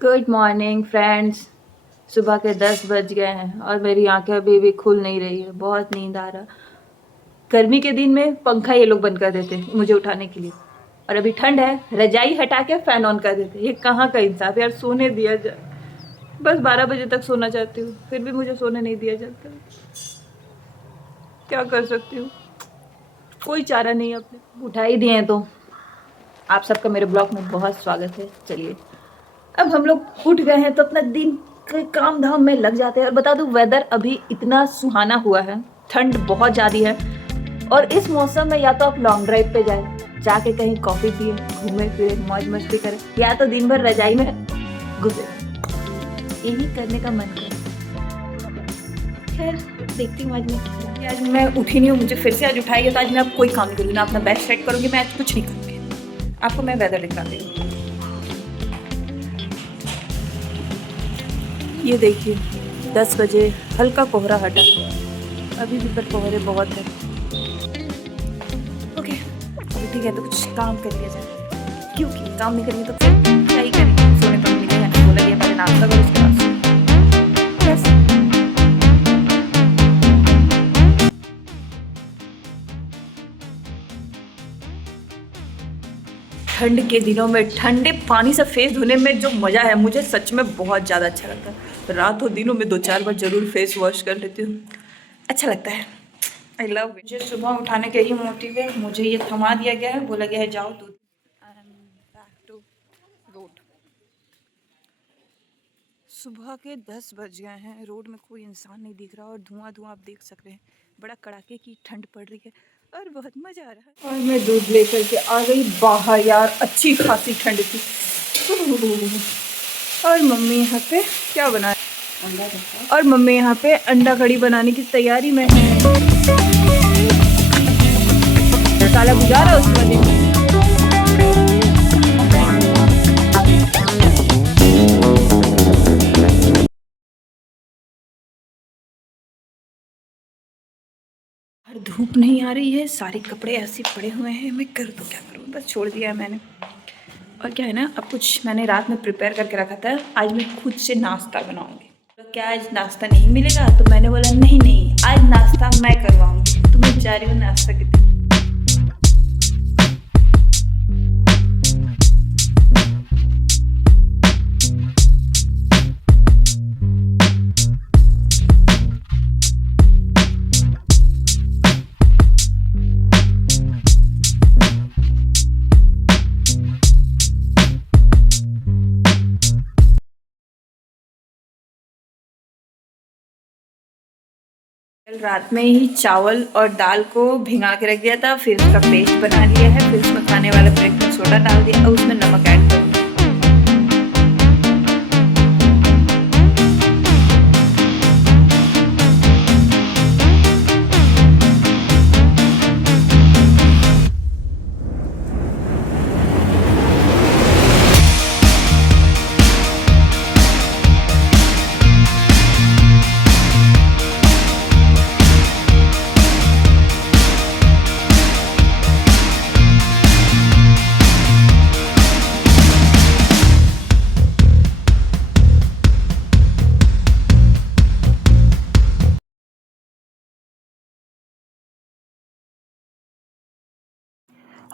Good morning friends. सुबह के 10 बज गए हैं और मेरी आंखें अभी भी खुल नहीं रही है, बहुत नींद आ रहा। गर्मी के दिन में पंखा ये लोग बंद कर देते हैं मुझे उठाने के लिए, और अभी ठंड है, रजाई हटा के फैन ऑन कर देते हैं। ये कहाँ का इंसाफ यार, सोने दिया जाए। बस 12 बजे तक सोना चाहती हूँ, फिर भी मुझे सोने नहीं दिया जाता। क्या कर सकती हूँ, कोई चारा नहीं है। अपने उठा ही दिए हैं तो आप सबका मेरे ब्लॉग में बहुत स्वागत है। चलिए, अब हम लोग उठ गए हैं तो अपना दिन के काम धाम में लग जाते हैं। और बता दूं, वेदर अभी इतना सुहाना हुआ है, ठंड बहुत ज़्यादा है। और इस मौसम में या तो आप लॉन्ग ड्राइव पे जाए, जाके कहीं कॉफ़ी पिए, घूमे फिरे, मौज मस्ती करें, या तो दिन भर रजाई में घुसे। यही करने का मन करे। खैर देखती हूँ आज मैं, आज मैं उठी नहीं हूँ, मुझे फिर से आज उठाएगी तो आज मैं अब कोई काम नहीं करूँगी, ना अपना बेड सेट करूँगी, मैं आज कुछ नहीं करूँगी। आपको मैं वेदर दिखाती हूँ। ये देखिए 10 बजे हल्का कोहरा हटा, अभी भी पर कोहरे बहुत है। ओके अभी ठीक है, तो कुछ काम कर लिया जाए, क्योंकि काम नहीं करेंगे तो फिर क्या ही करेंगे। सोने पर मिले हैं, बोला गया पहले नाश्ता करो उसके बाद। ठंड के दिनों में ठंडे पानी से फेस धोने में जो मज़ा है, मुझे सच में बहुत ज़्यादा अच्छा लगता है। रात हो दिनों में 2-4 बार ज़रूर फेस वॉश कर लेती हूँ, अच्छा लगता है। I love. मुझे सुबह उठाने के ही मोटिव है, मुझे ये थमा दिया गया है, बोला गया है जाओ दूध। Back to road. सुबह के 10 बज गए हैं, रोड में कोई इंसान नहीं दिख रहा और धुआं धुआं आप देख सकते हैं। बड़ा कड़ाके की ठंड पड़ रही है और बहुत मज़ा आ रहा है। और मैं दूध लेकर के आ गई बाहर यार, अच्छी खासी ठंड थी। और मम्मी यहाँ पे क्या बना रही, और मम्मी यहाँ पे अंडा कड़ी बनाने की तैयारी में है। मसाला भुजा रहा है उसमें। और धूप नहीं आ रही है, सारे कपड़े ऐसे पड़े हुए हैं, मैं कर दूँ क्या करूँ, बस छोड़ दिया है मैंने। और क्या है ना, अब कुछ मैंने रात में प्रिपेयर करके रखा था, आज मैं खुद से नाश्ता बनाऊंगी। तो क्या आज नाश्ता नहीं मिलेगा, तो मैंने बोला नहीं नहीं, आज नाश्ता मैं करवाऊंगी। तो मैं जा रही हूँ नाश्ता के लिए। कल रात में ही चावल और दाल को भिगा के रख दिया था, फिर उसका पेस्ट बना लिया है, फिर उसमें खाने वाला बेकिंग सोडा डाल दिया और उसमें नमक ऐड कर दिया।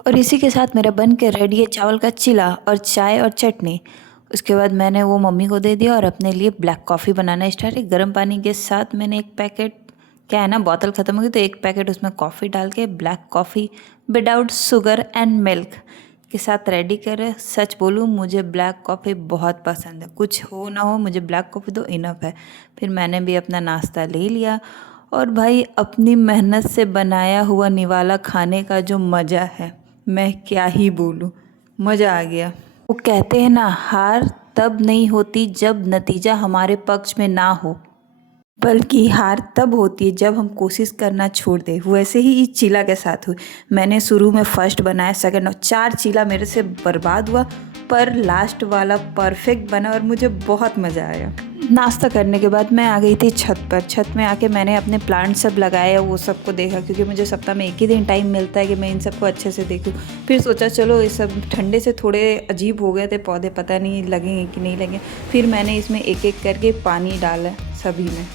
और इसी के साथ मेरा बन के रेडी है चावल का चिला और चाय और चटनी। उसके बाद मैंने वो मम्मी को दे दिया और अपने लिए ब्लैक कॉफ़ी बनाना स्टार्ट है। गर्म पानी के साथ मैंने एक पैकेट, क्या है ना, बोतल ख़त्म हो गई तो एक पैकेट उसमें कॉफ़ी डाल के black coffee without sugar and milk के साथ रेडी करे। सच बोलूँ, मुझे ब्लैक कॉफ़ी बहुत पसंद है, कुछ हो ना हो मुझे ब्लैक कॉफ़ी तो इनफ है। फिर मैंने भी अपना नाश्ता ले लिया और भाई अपनी मेहनत से बनाया हुआ निवाला खाने का जो मज़ा है, मैं क्या ही बोलूँ, मज़ा आ गया। वो कहते हैं ना, हार तब नहीं होती जब नतीजा हमारे पक्ष में ना हो, बल्कि हार तब होती है जब हम कोशिश करना छोड़ दें। वैसे ही इस चीला के साथ हुई। मैंने शुरू में फर्स्ट बनाया, सेकंड और 4 चीला मेरे से बर्बाद हुआ, पर लास्ट वाला परफेक्ट बना और मुझे बहुत मज़ा आया। नाश्ता करने के बाद मैं आ गई थी छत पर। छत में आके मैंने अपने प्लांट सब लगाए, वो सबको देखा, क्योंकि मुझे सप्ताह में एक ही दिन टाइम मिलता है कि मैं इन सबको अच्छे से देखूं। फिर सोचा चलो, ये सब ठंडे से थोड़े अजीब हो गए थे पौधे, पता नहीं लगेंगे कि नहीं लगेंगे। फिर मैंने इसमें एक एक करके पानी डाला सभी में।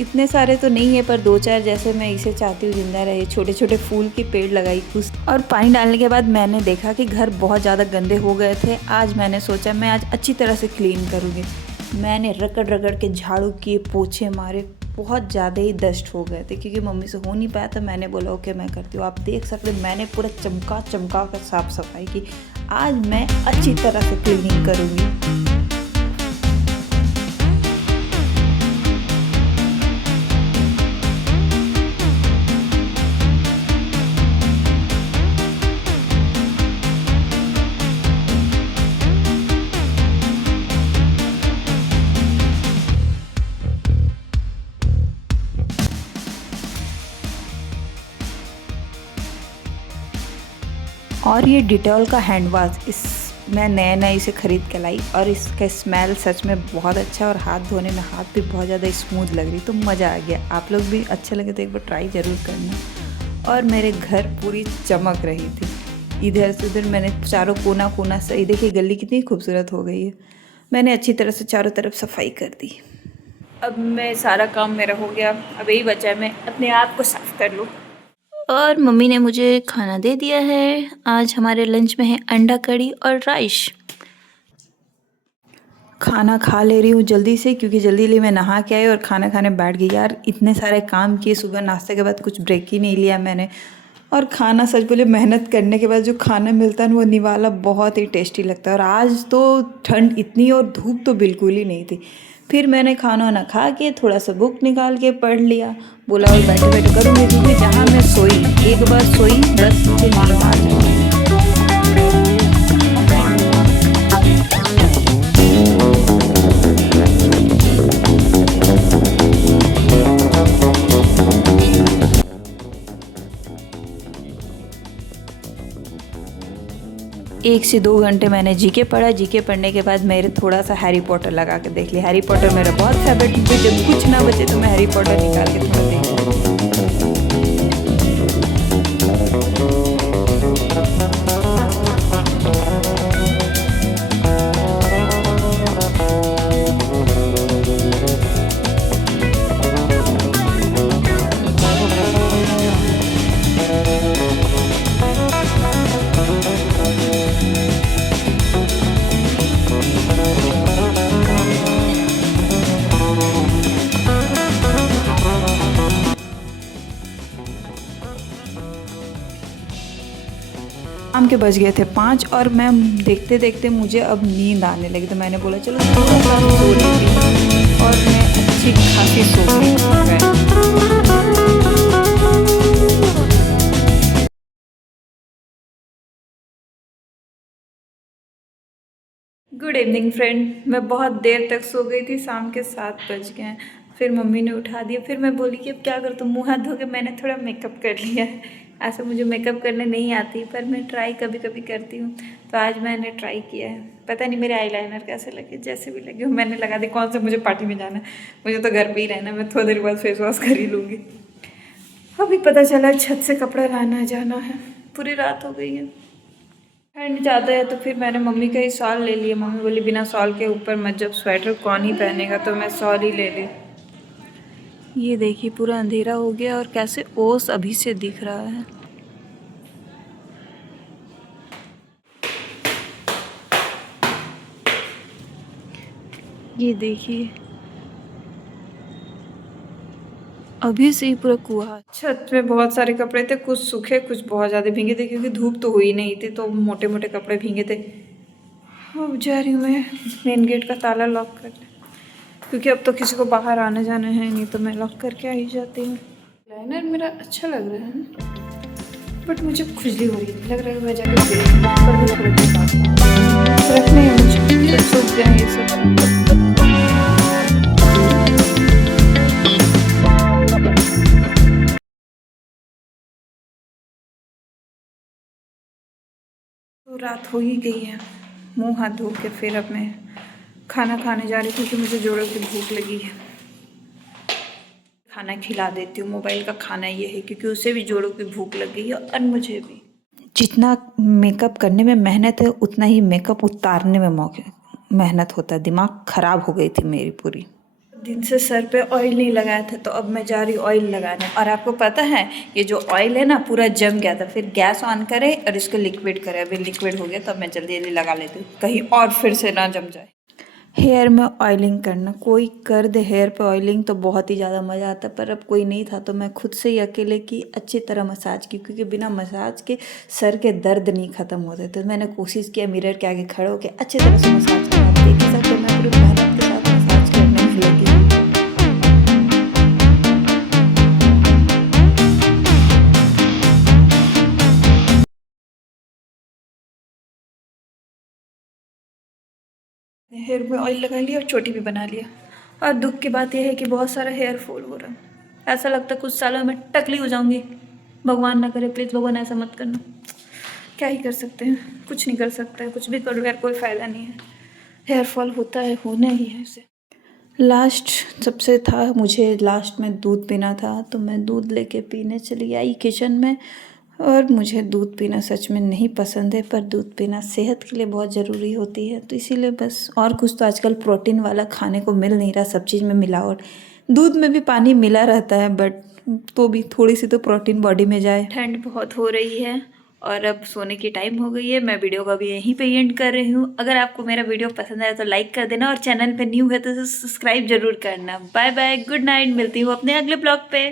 इतने सारे तो नहीं है, पर 2-4 जैसे मैं इसे चाहती हूँ जिंदा रहे। छोटे छोटे फूल के पेड़ लगाई कुछ। और पानी डालने के बाद मैंने देखा कि घर बहुत ज़्यादा गंदे हो गए थे। आज मैंने सोचा मैं आज अच्छी तरह से क्लीन करूँगी। मैंने रगड़ रगड़ के झाड़ू किए, पोछे मारे, बहुत ज़्यादा ही डस्ट हो गए थे, क्योंकि मम्मी से हो नहीं पाया था। मैंने बोला ओके मैं करती हूँ। आप देख सकते मैंने पूरा चमका चमका कर साफ़ सफाई की। आज मैं अच्छी तरह से क्लीनिंग करूँगी। और ये डिटॉल का हैंड वॉश, इस मैं नया नया इसे ख़रीद के लाई, और इसका स्मेल सच में बहुत अच्छा है, और हाथ धोने में हाथ भी बहुत ज़्यादा स्मूथ लग रही, तो मज़ा आ गया। आप लोग भी अच्छे लगे तो एक बार ट्राई ज़रूर करना। और मेरे घर पूरी चमक रही थी, इधर से उधर मैंने चारों कोना कोना से, ये देखिए गली कितनी खूबसूरत हो गई है। मैंने अच्छी तरह से चारों तरफ सफाई कर दी। अब मैं सारा काम मेरा हो गया, अब यही बचा है मैं अपने आप को साफ कर लूँ। और मम्मी ने मुझे खाना दे दिया है। आज हमारे लंच में है अंडा कड़ी और राइस। खाना खा ले रही हूँ जल्दी से, क्योंकि जल्दी लिए मैं नहा के आई और खाना खाने बैठ गई। यार इतने सारे काम किए, सुबह नाश्ते के बाद कुछ ब्रेक ही नहीं लिया मैंने। और खाना सच बोले मेहनत करने के बाद जो खाना मिलता है ना, वो निवाला बहुत ही टेस्टी लगता है। और आज तो ठंड इतनी और धूप तो बिल्कुल ही नहीं थी। फिर मैंने खाना वाना खा के थोड़ा सा बुक निकाल के पढ़ लिया। बोला और बैठे बैठे करूँगी, क्योंकि जहाँ मैं सोई, एक बार सोई 10 से नींद आ जाती। एक से 2 घंटे मैंने जीके पढ़ा। जीके पढ़ने के बाद मेरे थोड़ा सा हैरी पॉटर लगा के देख लिया। हैरी पॉटर मेरा बहुत फेवरेट है, जब कुछ ना बचे तो मैं हैरी पॉटर निकाल के थोड़ा देख लिया। शाम के बज गए थे 5, और मैं देखते देखते मुझे अब नींद आने लगी, तो मैंने बोला चलो थोड़ा सा सो लेती हूँ। और मैं अच्छी खासी सो गई। Good evening friend. मैं बहुत देर तक सो गई थी, शाम के 7 बज गए। फिर मम्मी ने उठा दिया। फिर मैं बोली कि अब क्या करूँ, तो मुँह हाथ धो के मैंने थोड़ा मेकअप कर लिया है। ऐसे मुझे मेकअप करने नहीं आती, पर मैं ट्राई कभी कभी करती हूँ। तो आज मैंने ट्राई किया है। पता नहीं मेरे आईलाइनर कैसे लगे, जैसे भी लगे मैंने लगा दी। कौन सा मुझे पार्टी में जाना है, मुझे तो घर पे ही रहना है। मैं थोड़ी देर बाद फेस वॉश कर ही लूँगी। अभी पता चला छत से कपड़ा लाना जाना है, पूरी रात हो गई है। ठंड ज़्यादा है तो फिर मैंने मम्मी का ही शॉल ले लिया। मम्मी बोली बिना शॉल के ऊपर मत, जब स्वेटर कौन ही पहनेगा, तो मैं शॉल ही ले ली। ये देखिए पूरा अंधेरा हो गया, और कैसे ओस अभी से दिख रहा है। ये देखिए अभी से ही पूरा कुआ। छत पे बहुत सारे कपड़े थे, कुछ सूखे कुछ बहुत ज़्यादा भीगे थे, क्योंकि धूप तो हुई नहीं थी, तो मोटे मोटे कपड़े भीगे थे। अब जा रही हूँ मैं मेन गेट का ताला लॉक करने, क्योंकि अब तो किसी को बाहर आने जाना है नहीं, तो मैं लॉक करके आ ही जाती हूँ। लाइनर मेरा अच्छा लग रहा है, बट मुझे खुजली हो रही है। लग रहा है मैं जाके रखने हैं मुझे, सूख जाए ये सब। तो रात हो ही गई है। मुंह हाथ धो के फिर अब मैं खाना खाने जा रही क्योंकि मुझे जोरों की भूख लगी है। खाना खिला देती हूँ, मोबाइल का खाना ये है क्योंकि उसे भी जोरों की भूख लग गई है और मुझे भी। जितना मेकअप करने में मेहनत है उतना ही मेकअप उतारने में मेहनत होता है। दिमाग खराब हो गई थी मेरी पूरी। दिन से सर पे ऑयल नहीं लगाया था तो अब मैं जा रही ऑयल लगाने। और आपको पता है ये जो ऑयल है ना पूरा जम गया था, फिर गैस ऑन करे और इसको लिक्विड करे। अभी लिक्विड हो गया तो अब मैं जल्दी जल्दी लगा लेती हूँ कहीं और फिर से ना जम जाए। हेयर में ऑयलिंग करना, कोई कर दे हेयर पे ऑयलिंग तो बहुत ही ज़्यादा मज़ा आता, पर अब कोई नहीं था तो मैं खुद से ही अकेले की अच्छी तरह मसाज की, क्योंकि बिना मसाज के सर के दर्द नहीं ख़त्म होते। तो मैंने कोशिश किया मिरर के आगे खड़े होकर अच्छी तरह से मसाज किया। आप देख ही सकते हो मैं पूरी मेहनत के साथ मसाज करने में लगी हूँ। हेयर में ऑयल लगा लिया और चोटी भी बना लिया। और दुख की बात यह है कि बहुत सारा हेयर फॉल हो रहा है। ऐसा लगता है कुछ सालों में टकली हो जाऊंगी। भगवान ना करे, प्लीज़ भगवान ऐसा मत करना। क्या ही कर सकते हैं, कुछ नहीं कर सकते हैं, कुछ भी करो यार कोई फ़ायदा नहीं है। हेयर फॉल होता है, होना ही है उसे। लास्ट सबसे था, मुझे लास्ट में दूध पीना था तो मैं दूध लेके पीने चली आई किचन में। और मुझे दूध पीना सच में नहीं पसंद है, पर दूध पीना सेहत के लिए बहुत ज़रूरी होती है तो इसीलिए बस। और कुछ तो आजकल प्रोटीन वाला खाने को मिल नहीं रहा, सब चीज़ में मिलावट। दूध में भी पानी मिला रहता है बट तो भी थोड़ी सी तो प्रोटीन बॉडी में जाए। ठंड बहुत हो रही है और अब सोने की टाइम हो गई है। मैं वीडियो का भी यहीं पे एंड कर रही हूँ। अगर आपको मेरा वीडियो पसंद आया तो लाइक कर देना और चैनल पे न्यू है तो सब्सक्राइब जरूर करना। बाय बाय, गुड नाइट, मिलती हूँ अपने अगले ब्लॉग पे।